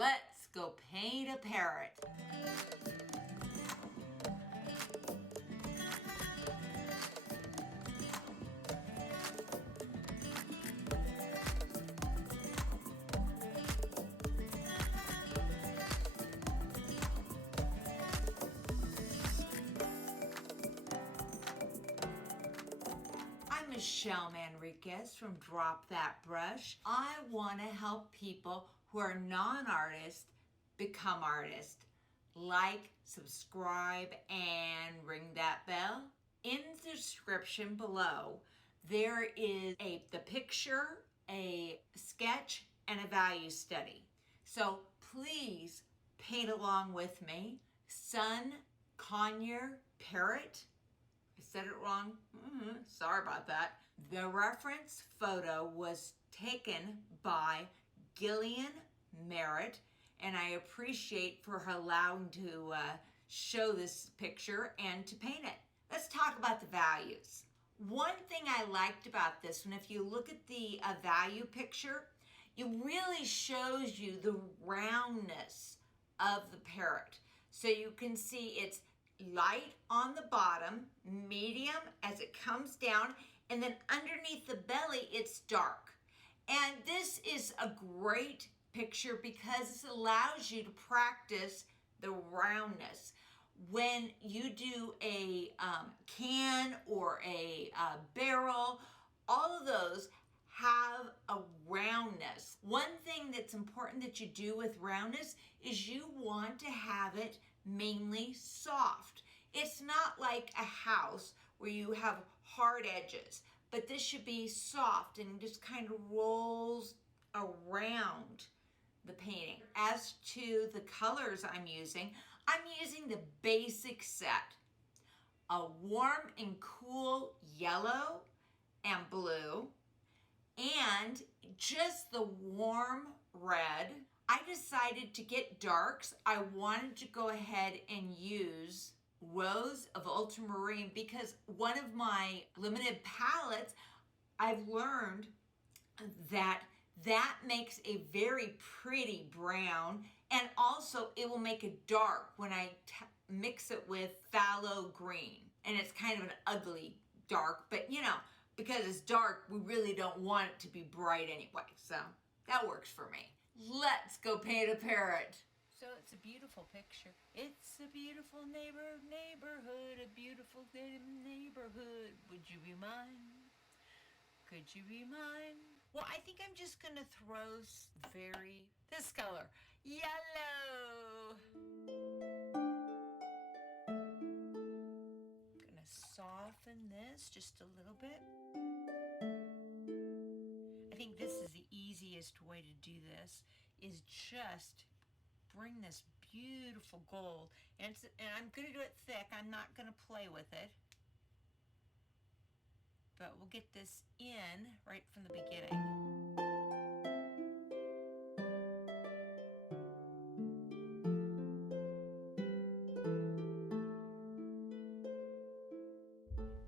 Let's go paint a parrot. I'm Michelle Manriquez from Drop That Brush. I want to help people who are non-artists become artists. Like, subscribe, and ring that bell. In the description below, there is the picture, a sketch, and a value study. So please paint along with me. Sun Conure Parrot. I said it wrong. Sorry about that. The reference photo was taken by Gillian, Merritt, and I appreciate for her allowing to show this picture and to paint it. Let's talk about the values. One thing I liked about this one, if you look at the value picture, it really shows you the roundness of the parrot. So you can see it's light on the bottom, medium as it comes down, and then underneath the belly, it's dark. And this is a great picture because it allows you to practice the roundness. When you do a can or a barrel, all of those have a roundness. One thing that's important that you do with roundness is you want to have it mainly soft. It's not like a house where you have hard edges, but this should be soft and just kind of rolls around the painting. As to the colors I'm using the basic set. A warm and cool yellow and blue, and just the warm red. I decided to get darks. I wanted to go ahead and use Rose of Ultramarine because one of my limited palettes, I've learned that makes a very pretty brown, and also it will make it dark when I mix it with phthalo green. And it's kind of an ugly dark, but you know, because it's dark, we really don't want it to be bright anyway. So that works for me. Let's go paint a parrot. So it's a beautiful picture. It's a beautiful neighborhood, a beautiful neighborhood. Would you be mine? Could you be mine? Well, I think I'm just gonna throw this color, yellow. I'm gonna soften this just a little bit. I think this is the easiest way to do this, is just bring this beautiful gold, and I'm gonna do it thick. I'm not gonna play with it, but we'll get this in right from the beginning.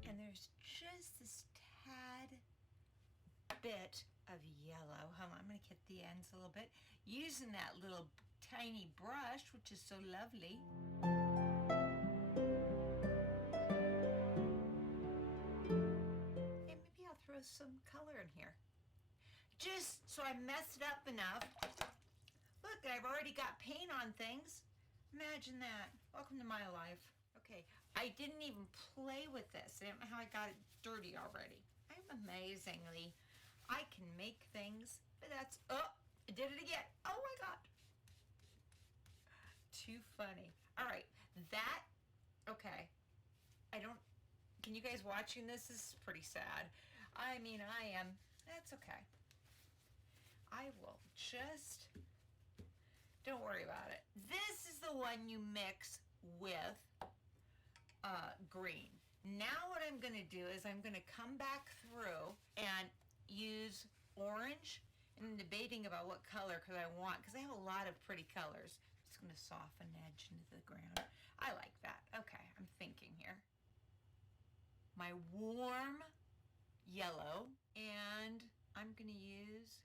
And there's just this tad bit of yellow. Hold on, I'm gonna get the ends a little bit, using that little tiny brush, which is so lovely. And maybe I'll throw some color in here, just so I mess it up enough. Look, I've already got paint on things. Imagine that. Welcome to my life. Okay, I didn't even play with this. I don't know how I got it dirty already. I can make things, but that's, oh, I did it again. Oh my God. Too funny. All right, okay. Can you guys watching this? This is pretty sad. I mean, that's okay. I will just, don't worry about it. This is the one you mix with green. Now what I'm gonna do is I'm gonna come back through and use orange, and I'm debating about what color because I have a lot of pretty colors. I'm just gonna soften edge into the ground. I like that. Okay, I'm thinking here. My warm yellow, and I'm gonna use,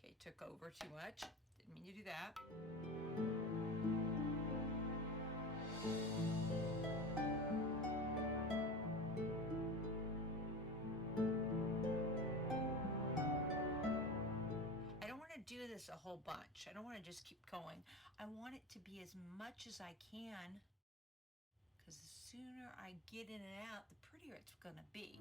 okay, took over too much. Didn't mean to do that. I don't want to do this a whole bunch. I don't want to just keep going. I want it to be as much as I can, because the sooner I get in and out, the prettier it's going to be.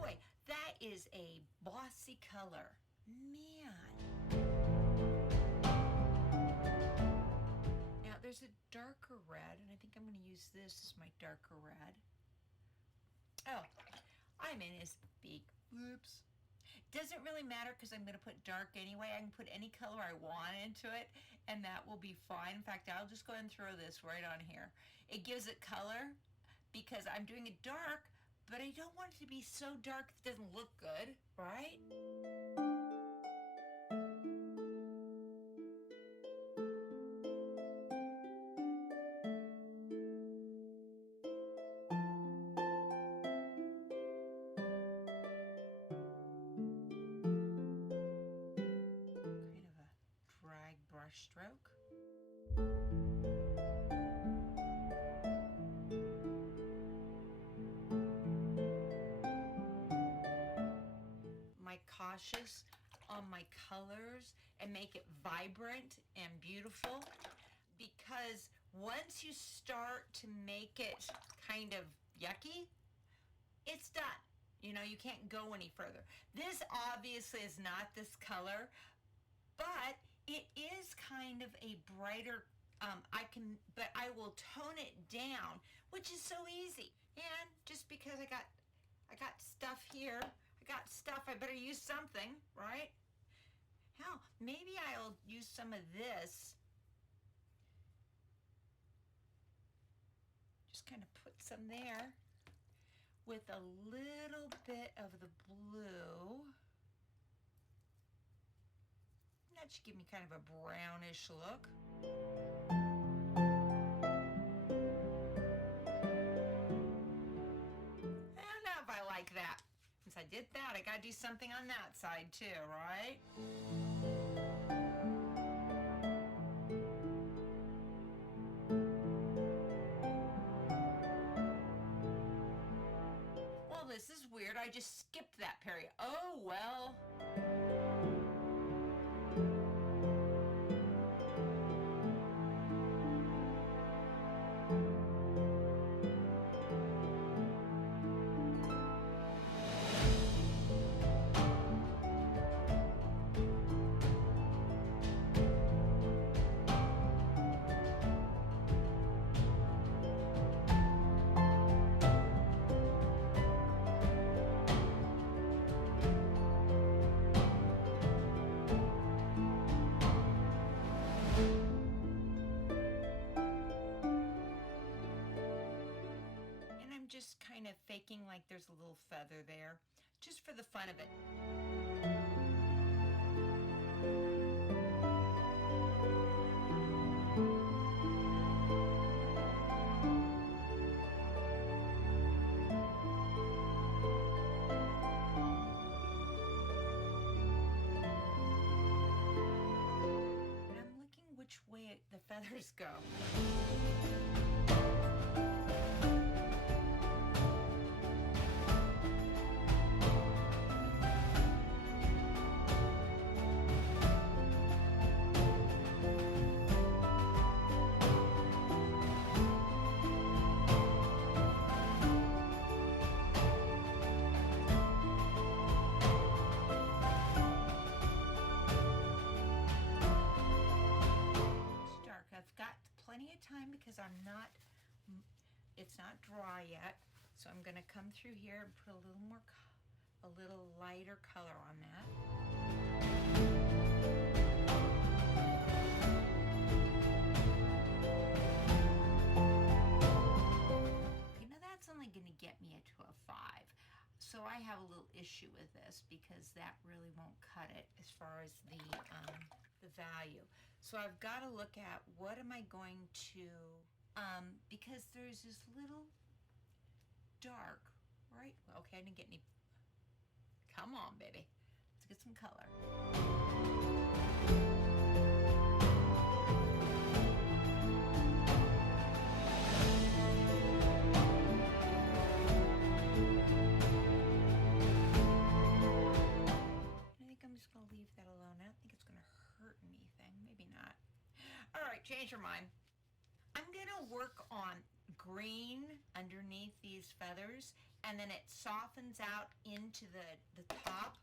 Boy, that is a bossy color. Man. Now there's a darker red, and I think I'm going to use this as my darker red. Oh, I'm in his beak. Whoops. Doesn't really matter because I'm going to put dark anyway. I can put any color I want into it, and that will be fine. In fact, I'll just go ahead and throw this right on here. It gives it color because I'm doing it dark, but I don't want it to be so dark it doesn't look good, right? Stroke. My cautious on my colors and make it vibrant and beautiful, because once you start to make it kind of yucky, it's done. You know, you can't go any further. This obviously is not this color, but it is kind of a brighter, but I will tone it down, which is so easy. And just because I got stuff here, I better use something, right? Hell, maybe I'll use some of this. Just kind of put some there with a little bit of the blue. That should give me kind of a brownish look. I don't know if I like that. Since I did that, I gotta do something on that side too, right? Well, this is weird. I just skipped that period. Oh, well. Just kind of faking like there's a little feather there, just for the fun of it. And I'm looking which way the feathers go. Plenty of time because it's not dry yet, so I'm going to come through here and put a little lighter color on that. Okay, now that's only going to get me to a 5, so I have a little issue with this because that really won't cut it as far as the value. So I've got to look at what am I going to because there's this little dark, right? Okay, I didn't get any. Come on, baby. Let's get some color. I'm just going to leave that alone. I don't think it's going to hurt anything. Maybe not. All right, change your mind. I'm going to work on green underneath these feathers, and then it softens out into the top.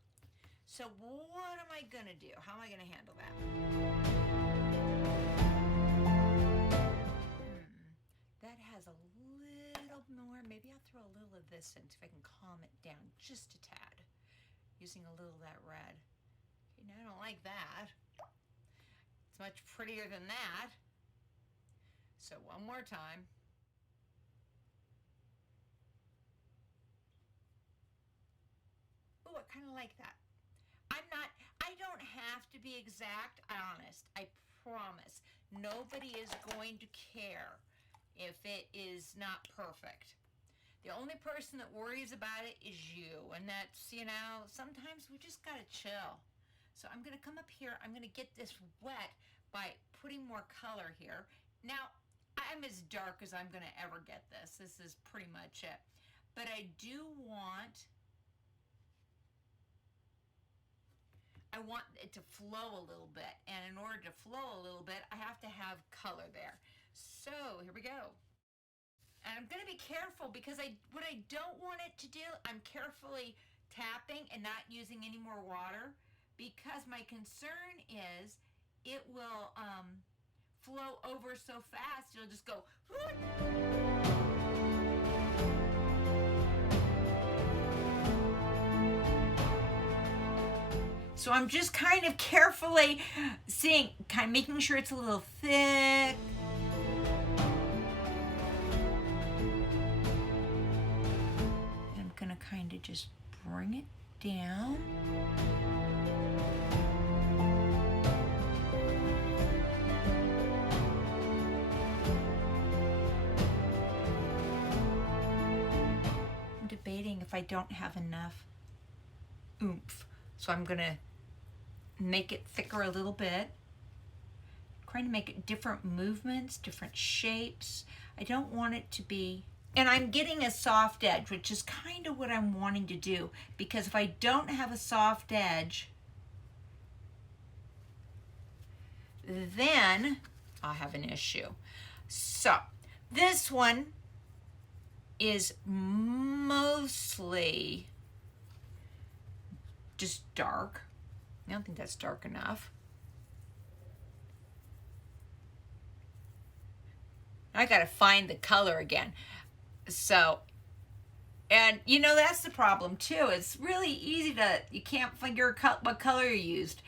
So what am I going to do? How am I going to handle that? That has a little more. Maybe I'll throw a little of this in, see if I can calm it down just a tad, using a little of that red. Okay, now I don't like that. It's much prettier than that. So one more time. Oh, I kind of like that. I don't have to be exact, honest. I promise. Nobody is going to care if it is not perfect. The only person that worries about it is you. And that's, you know, sometimes we just got to chill. So I'm going to come up here. I'm going to get this wet by putting more color here. Now, I'm as dark as I'm going to ever get this. This is pretty much it. But I do want... I want it to flow a little bit, and in order to flow a little bit, I have to have color there. So here we go. And I'm going to be careful because what I don't want it to do, I'm carefully tapping and not using any more water, because my concern is it will flow over so fast, it'll just go. So I'm just kind of carefully seeing, kind of making sure it's a little thick. And I'm gonna kind of just bring it down. I'm debating if I don't have enough oomph. So I'm gonna make it thicker a little bit. Trying to make it different movements, different shapes. I don't want it to be, and I'm getting a soft edge, which is kind of what I'm wanting to do, because if I don't have a soft edge, then I'll have an issue. So this one is mostly just dark. I don't think that's dark enough. I gotta find the color again. So, and you know, that's the problem too. It's really easy to, you can't figure what color you used.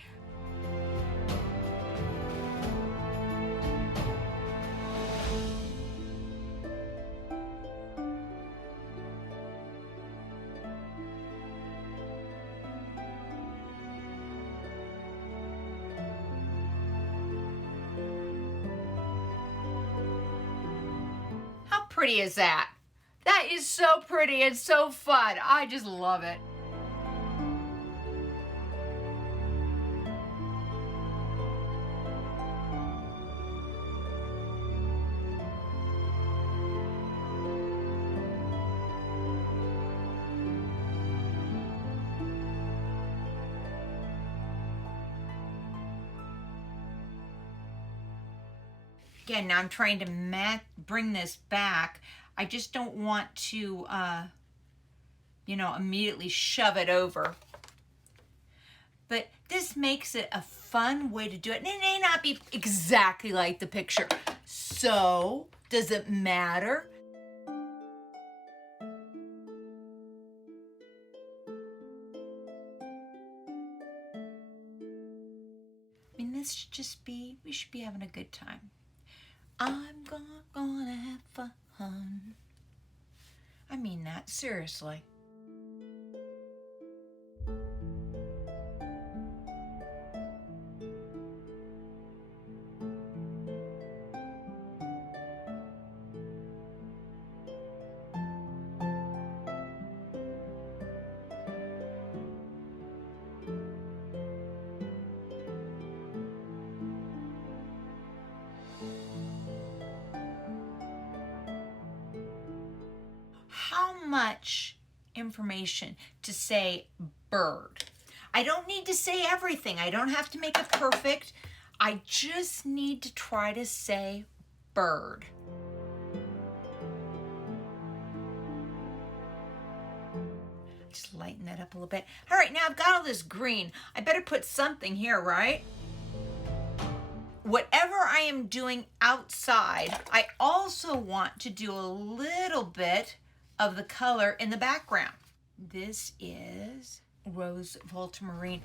How pretty is that? That is so pretty and so fun. I just love it. Again, now I'm trying to bring this back. I just don't want to, you know, immediately shove it over. But this makes it a fun way to do it. And it may not be exactly like the picture. So, does it matter? I mean, this should just be, we should be having a good time. I'm gonna have fun. I mean that, seriously. how much information to say bird. I don't need to say everything. I don't have to make it perfect. I just need to try to say bird. Just lighten that up a little bit. All right, now I've got all this green. I better put something here, right? Whatever I am doing outside, I also want to do a little bit of the color in the background. This is Rose Ultramarine.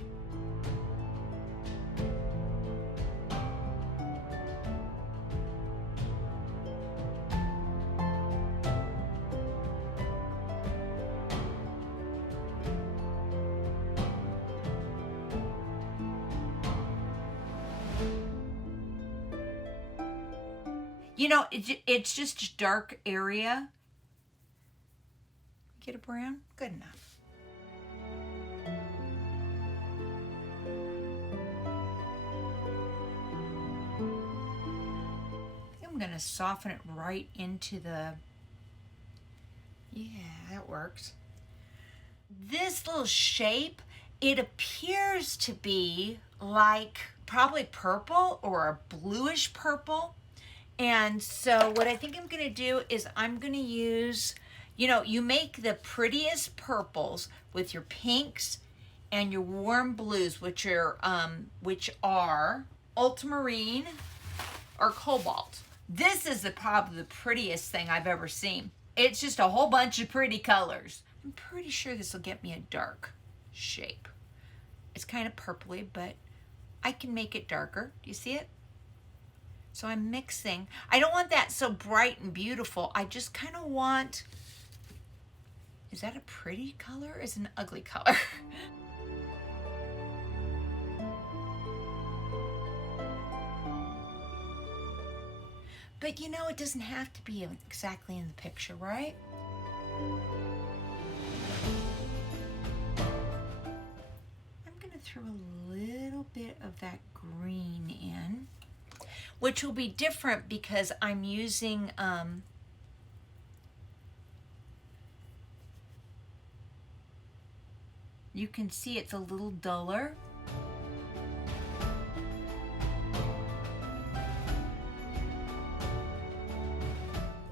You know, it's just a dark area. Get a brown? Good enough. I think I'm going to soften it right into the... Yeah, that works. This little shape, it appears to be like probably purple or a bluish purple. And so what I think I'm going to do is I'm going to use, you know, you make the prettiest purples with your pinks and your warm blues, which are ultramarine or cobalt. This is probably the prettiest thing I've ever seen. It's just a whole bunch of pretty colors. I'm pretty sure this will get me a dark shape. It's kind of purpley, but I can make it darker. Do you see it? So I'm mixing. I don't want that so bright and beautiful. I just kind of want, is that a pretty color or is it an ugly color? But you know, it doesn't have to be exactly in the picture, right? I'm gonna throw a little bit of that green in, which will be different because I'm using you can see it's a little duller.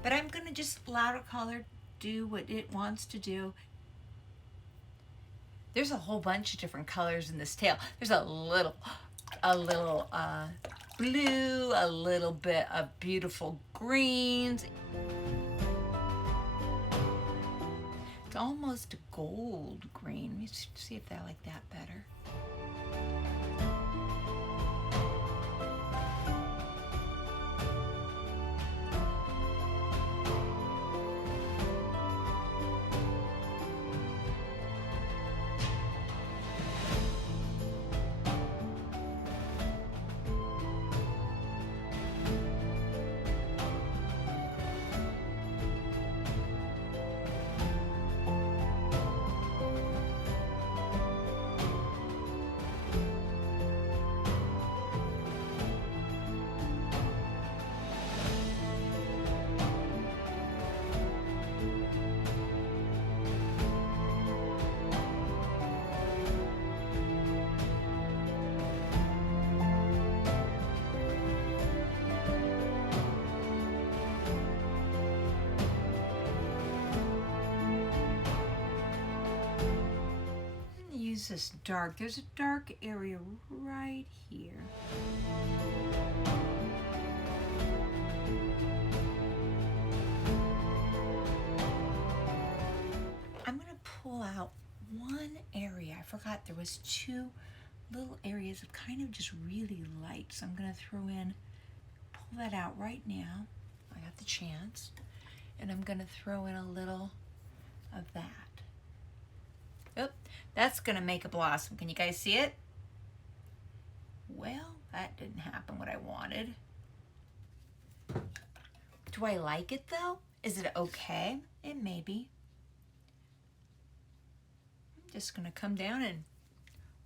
But I'm gonna just watercolor do what it wants to do. There's a whole bunch of different colors in this tail. There's a little blue, a little bit of beautiful greens. It's almost a gold green. Let me see if I like that better. This dark, there's a dark area right here. I'm going to pull out one area. I forgot there was two little areas of kind of just really light, so I'm going to pull that out right now. I got the chance, and I'm going to throw in a little of that. Oop, that's gonna make a blossom. Can you guys see it? Well, that didn't happen what I wanted. Do I like it though? Is it okay? It may be. I'm just gonna come down and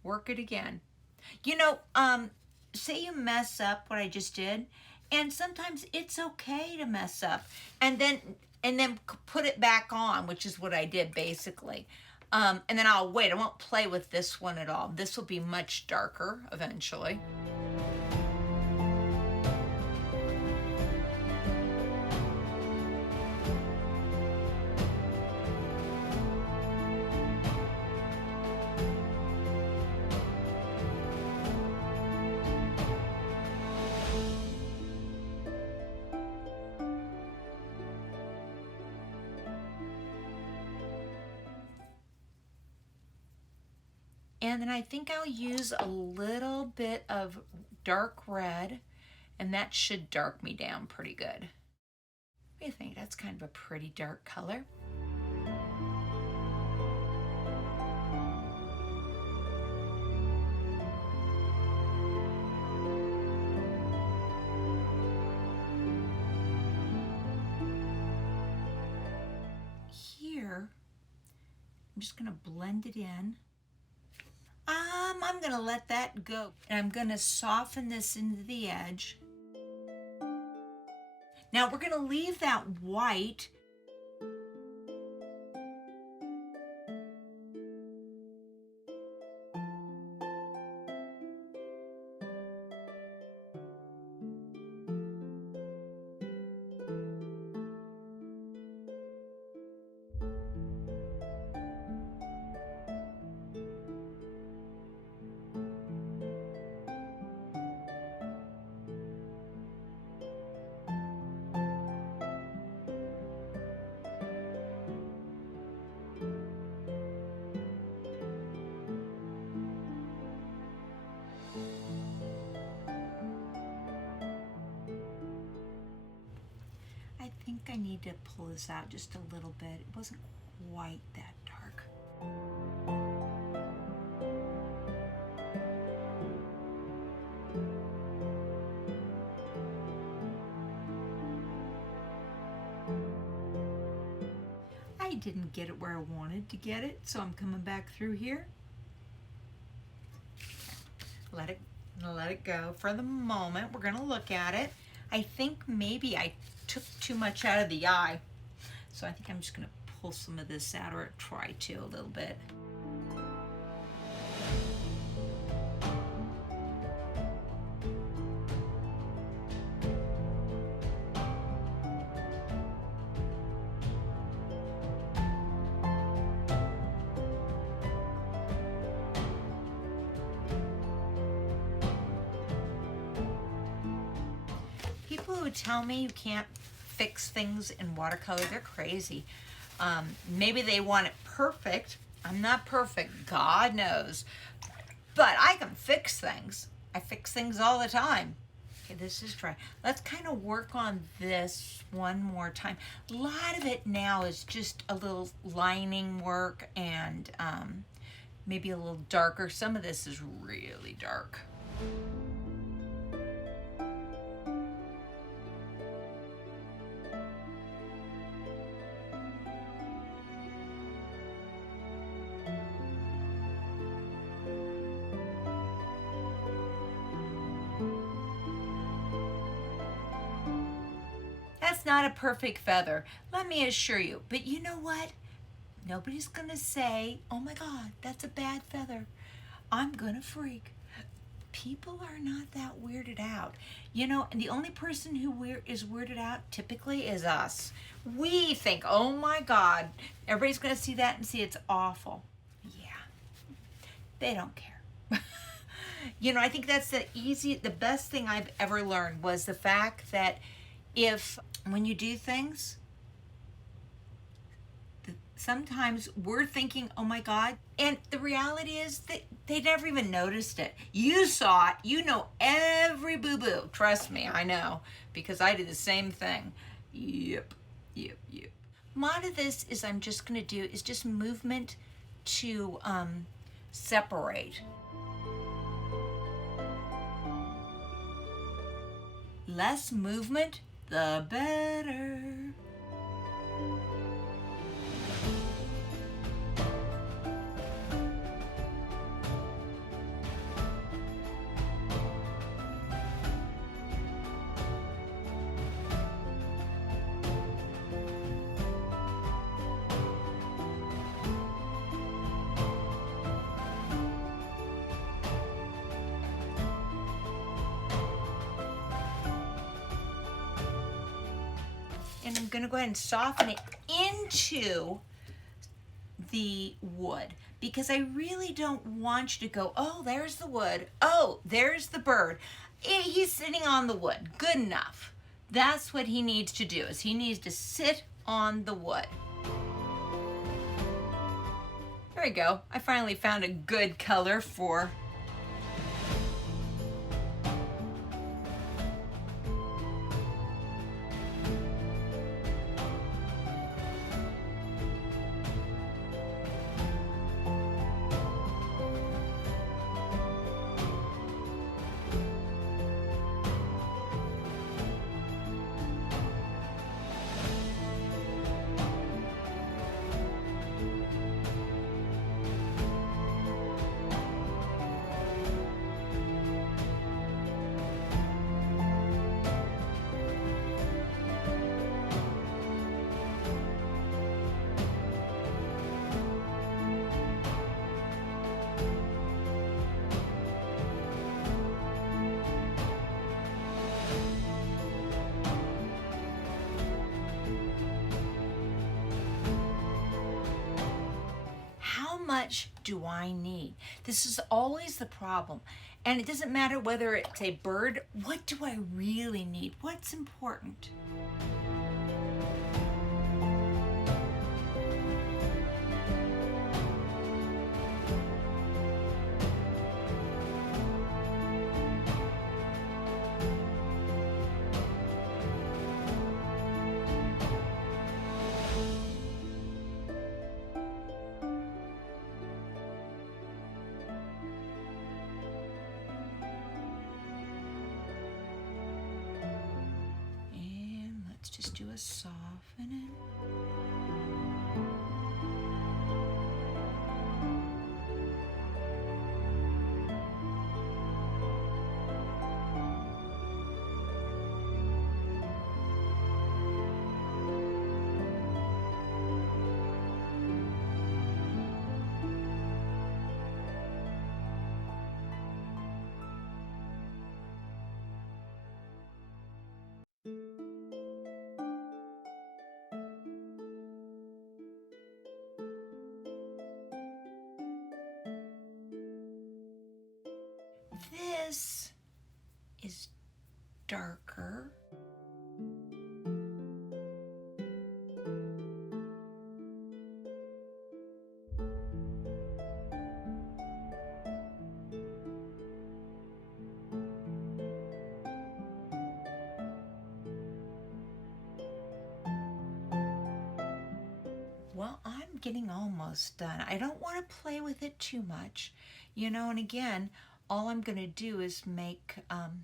work it again. You know, say you mess up what I just did, and sometimes it's okay to mess up. And then and then put it back on, which is what I did basically. And then I'll wait. I won't play with this one at all. This will be much darker eventually. And then I think I'll use a little bit of dark red, and that should dark me down pretty good. What do you think? That's kind of a pretty dark color. Here, I'm just gonna blend it in. I'm gonna let that go, and I'm gonna soften this into the edge. Now we're gonna leave that white. I think I need to pull this out just a little bit. It wasn't quite that dark. I didn't get it where I wanted to get it, so I'm coming back through here. Let it go for the moment. We're gonna look at it. I think maybe I took too much out of the eye, so I think I'm just gonna pull some of this out, or try to a little bit. People who tell me you can't fix things in watercolor, they're crazy. Maybe they want it perfect. I'm not perfect, God knows. But I can fix things. I fix things all the time. Okay, this is dry. Let's kind of work on this one more time. A lot of it now is just a little lining work and maybe a little darker. Some of this is really dark. That's not a perfect feather, let me assure you. But you know what? Nobody's gonna say, oh my God, that's a bad feather. I'm gonna freak. People are not that weirded out. You know, and the only person who is weirded out typically is us. We think, oh my God, everybody's gonna see that and see it's awful. Yeah, they don't care. You know, I think that's the best thing I've ever learned was the fact that when you do things, sometimes we're thinking, oh my God, and the reality is that they never even noticed it. You saw it, you know every boo-boo. Trust me, I know, because I did the same thing. Yep. A lot of this is I'm just gonna do is just movement to separate. Less movement, the better. and I'm gonna go ahead and soften it into the wood, because I really don't want you to go, oh, there's the wood, oh, there's the bird. He's sitting on the wood. Good enough. That's what he needs to do, is he needs to sit on the wood. There we go. I finally found a good color for much do I need? This is always the problem. And it doesn't matter whether it's a bird, what do I really need? What's important? Just do a softening. This is darker. Well, I'm getting almost done. I don't want to play with it too much, and again, all I'm going to do is make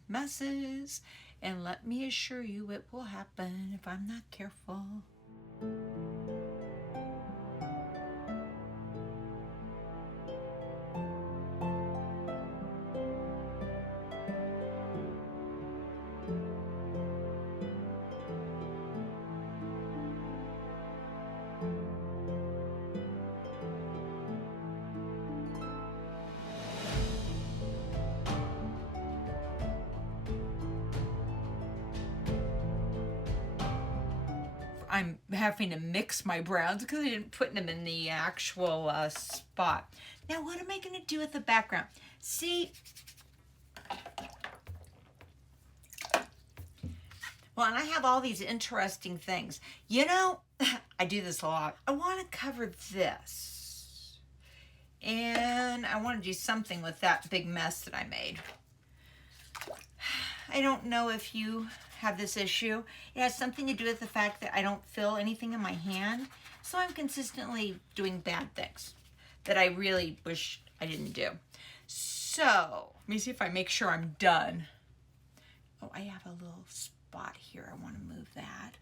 messes, and let me assure you it will happen if I'm not careful. I'm having to mix my browns because I didn't put them in the actual spot. Now, what am I going to do with the background? See, well, and I have all these interesting things. I do this a lot. I want to cover this. And I want to do something with that big mess that I made. I don't know if you have this issue. It has something to do with the fact that I don't feel anything in my hand. So I'm consistently doing bad things that I really wish I didn't do. So let me see if I make sure I'm done. Oh, I have a little spot here. I want to move that.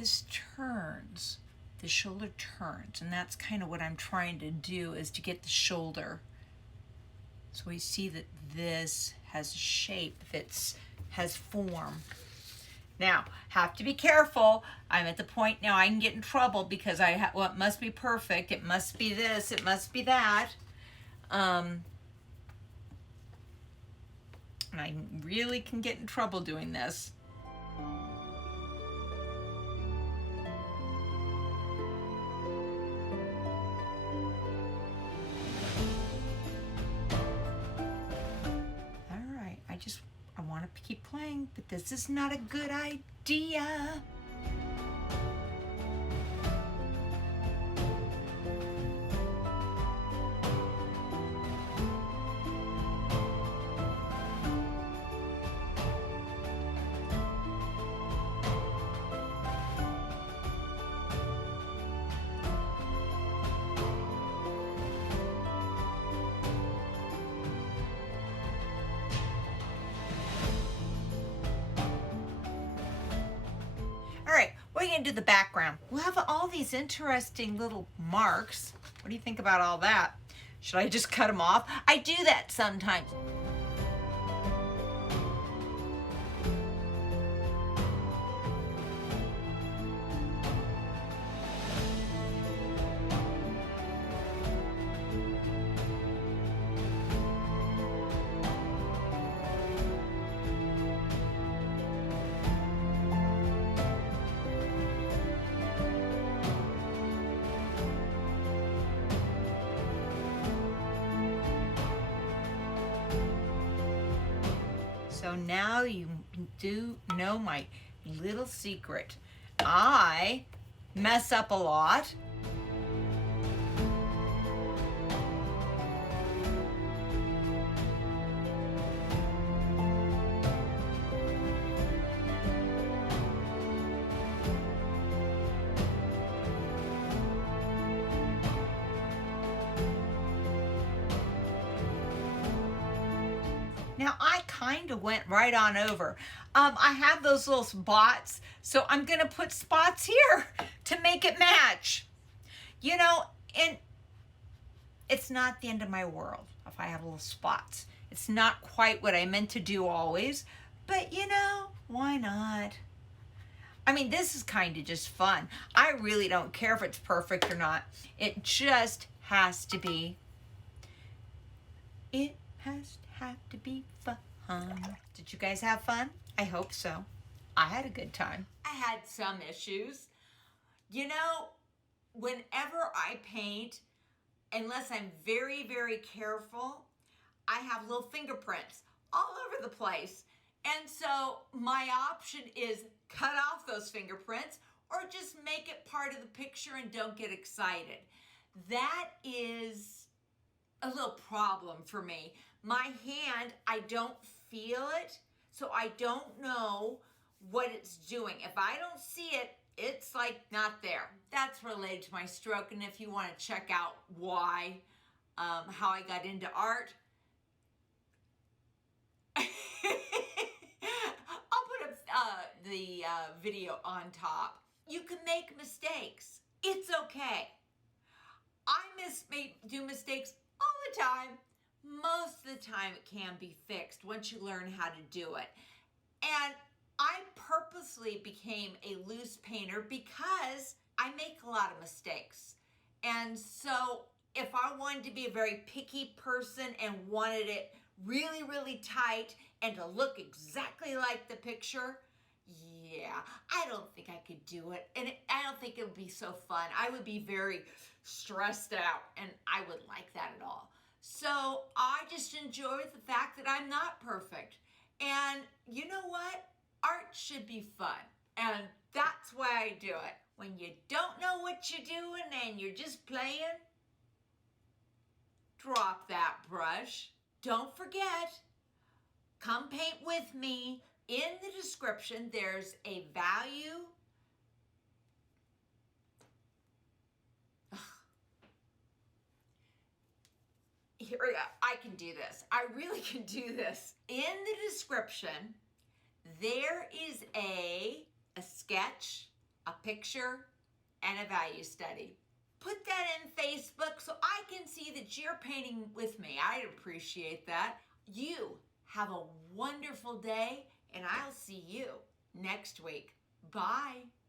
this turns. The shoulder turns, and that's kind of what I'm trying to do, is to get the shoulder. So we see that this has shape, has form. Now, have to be careful. I'm at the point now I can get in trouble because well, it must be perfect. It must be this. It must be that. And I really can get in trouble doing this. I want to keep playing, but this is not a good idea. All right, we're going to do the background. We'll have all these interesting little marks. What do you think about all that? Should I just cut them off? I do that sometimes. So now you do know my little secret. I mess up a lot. Now I kind of went right on over. I have those little spots, so I'm gonna put spots here to make it match. You know, and it's not the end of my world if I have little spots. It's not quite what I meant to do always, but you know, why not? I mean, this is kind of just fun. I really don't care if it's perfect or not. It just has to be. It has to have to be fun. Did you guys have fun? I hope so. I had a good time. I had some issues. You know, whenever I paint, unless I'm very, very careful, I have little fingerprints all over the place. And so my option is cut off those fingerprints or just make it part of the picture and don't get excited. That is a little problem for me. My hand, I don't feel it, so I don't know what it's doing. If I don't see it, it's like not there. That's related to my stroke, and if you want to check out why, how I got into art, I'll put up the video on top. You can make mistakes. It's okay. I do mistakes all the time. Most of the time it can be fixed once you learn how to do it. And I purposely became a loose painter because I make a lot of mistakes. And so if I wanted to be a very picky person and wanted it really, really tight and to look exactly like the picture, yeah, I don't think I could do it. And I don't think it would be so fun. I would be very stressed out and I wouldn't like that at all. So I just enjoy the fact that I'm not perfect. And you know what? Art should be fun. And that's why I do it. When you don't know what you're doing and you're just playing, drop that brush. Don't forget, come paint with me. In the description, there's a value. Here we go. I can do this. I really can do this. In the description, there is a sketch a picture, and a value study. Put that in Facebook so I can see that you're painting with me. I'd appreciate that. You have a wonderful day, and I'll see you next week. Bye.